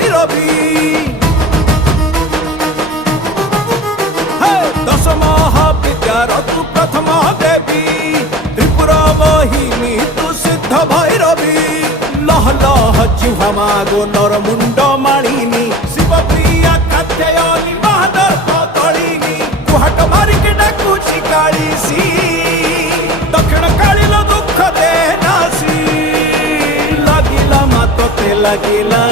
भैरवी दश महाविद्यार तु प्रथम देवी त्रिपुरा मोहिनी तु सिद्ध भैरवी लह लह जिह्वा मागो नर मुंड मालिनी शिव प्रिया कात्यायनी महादर्प कलिनी कुहाट मारिके डाकुची काळीसी दक्षिण काळील दुःख दे नासी लागिला मातोते लागिला